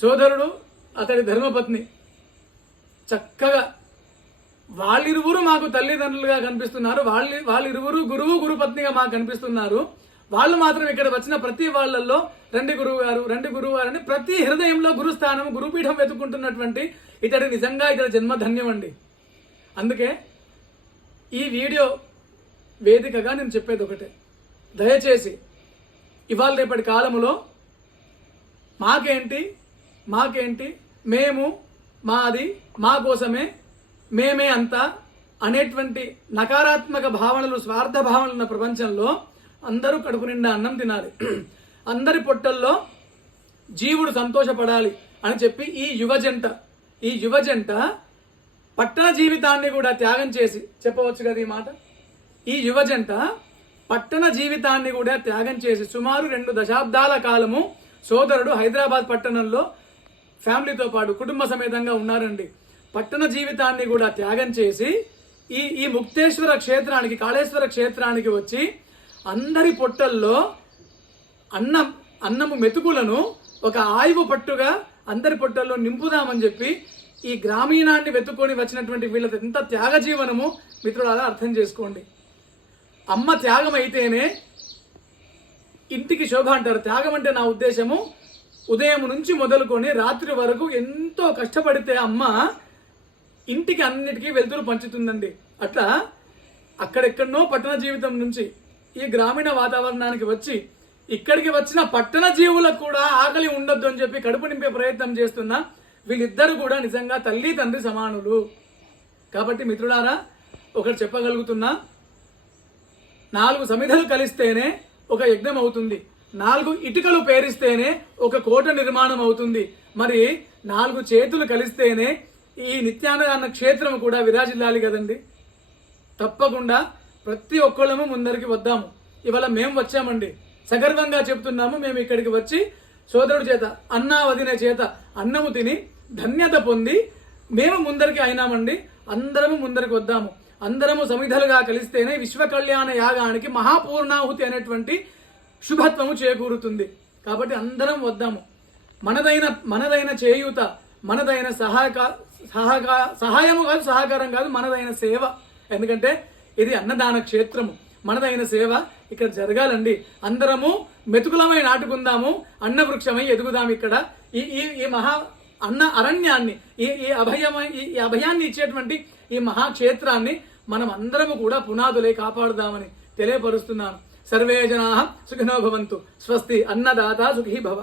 సోదరుడు అతడి ధర్మపత్ని. చక్కగా వాళ్ళిరువురు మాకు తల్లిదండ్రులుగా కనిపిస్తున్నారు. వాళ్ళ వాళ్ళిరువురు గురువు గురుపత్నిగా మాకు కనిపిస్తున్నారు. వాళ్ళు మాత్రం ఇక్కడ వచ్చిన ప్రతి వాళ్ళల్లో రండి గురువు గారు రండి గురువు గారు అని ప్రతి హృదయంలో గురుస్థానం గురుపీఠం వెతుక్కుంటున్నటువంటి ఇతడి నిజంగా ఇతడి జన్మ ధన్యం అండి అందుకే ఈ వీడియో వేదికగా నేను చెప్పేది ఒకటే. దయచేసి ఇవాళ రేపటి కాలములో మాకేంటి? మాకేంటి? మేము మాది మా కోసమే మేమే అంతా అనేటువంటి నకారాత్మక భావనలు స్వార్థ భావనలు ఉన్న ప్రపంచంలో అందరూ కడుపు నిండా అన్నం తినాలి. అందరి పొట్టల్లో జీవుడు సంతోషపడాలి అని చెప్పి ఈ యువజంట ఈ యువజంట పట్టణ జీవితాన్ని కూడా త్యాగం చేసి చెప్పవచ్చు కదా ఈ మాట? ఈ యువజంట పట్టణ జీవితాన్ని కూడా త్యాగం చేసి సుమారు రెండు దశాబ్దాల కాలము సోదరుడు హైదరాబాద్ పట్టణంలో ఫ్యామిలీతో పాటు కుటుంబ సమేతంగా ఉన్నారండి. పట్టణ జీవితాన్ని కూడా త్యాగం చేసి ఈ ఈ ముక్తేశ్వర క్షేత్రానికి కాళేశ్వర క్షేత్రానికి వచ్చి అందరి పొట్టల్లో అన్నం అన్నము మెతుకులను ఒక ఆయువు పట్టుగా అందరి పొట్టల్లో నింపుదామని చెప్పి ఈ గ్రామీణాన్ని వెతుకొని వచ్చినటువంటి వీళ్ళ ఎంత త్యాగ జీవనము మిత్రులారా అర్థం చేసుకోండి. అమ్మ త్యాగం అయితేనే ఇంటికి శోభ అంటారు. త్యాగం అంటే నా ఉద్దేశము ఉదయం నుంచి మొదలుకొని రాత్రి వరకు ఎంతో కష్టపడితే అమ్మ ఇంటికి అన్నిటికీ వెలుతురు పంచుతుందండి. అట్లా అక్కడెక్కడనో పట్టణ జీవితం నుంచి ఈ గ్రామీణ వాతావరణానికి వచ్చి ఇక్కడికి వచ్చిన పట్టణ జీవులకు కూడా ఆకలి ఉండొద్దు అని చెప్పి కడుపు నింపే ప్రయత్నం చేస్తున్న వీళ్ళిద్దరు కూడా నిజంగా తల్లి తండ్రి సమానులు. కాబట్టి మిత్రులారా ఒకటి చెప్పగలుగుతున్నా నాలుగు సమిధలు కలిస్తేనే ఒక యజ్ఞం అవుతుంది. నాలుగు ఇటుకలు పేరిస్తేనే ఒక కోట నిర్మాణం అవుతుంది. మరి నాలుగు చేతులు కలిస్తేనే ఈ నిత్యానదాన క్షేత్రం కూడా విరాజిల్లాలి కదండి. తప్పకుండా ప్రతి ఒక్కళ్ళము ముందరికి వద్దాము. ఇవాళ మేము వచ్చామండి. సగర్వంగా చెప్తున్నాము మేము ఇక్కడికి వచ్చి సోదరుడి చేత అన్నా వదిన చేత అన్నము తిని ధన్యత పొంది మేము ముందరికి అయినామండి. అందరము ముందరికి వద్దాము. అందరము సమిధలుగా కలిస్తేనే విశ్వ కళ్యాణ యాగానికి మహాపూర్ణాహుతి అనేటువంటి శుభత్వము చేకూరుతుంది. కాబట్టి అందరం వద్దాము. మనదైన మనదైన చేయూత మనదైన సహాయక సహకా సహాయము కాదు సహకారం కాదు మనదైన సేవ. ఎందుకంటే ఇది అన్నదాన క్షేత్రము. మనదైన సేవ ఇక్కడ జరగాలండి. అందరము మెతుకులమై నాటుకుందాము. అన్న వృక్షమై ఎదుగుదాం ఇక్కడ. ఈ ఈ ఈ మహా అన్న అరణ్యాన్ని ఈ ఈ అభయమై ఈ ఈ అభయాన్ని ఇచ్చేటువంటి ఈ మహాక్షేత్రాన్ని మనం అందరము కూడా పునాదులై కాపాడుదామని తెలియపరుస్తున్నాను. सर्वे जना सुखिनो भवन्तु। स्वस्ति अन्नदाता सुखी भव।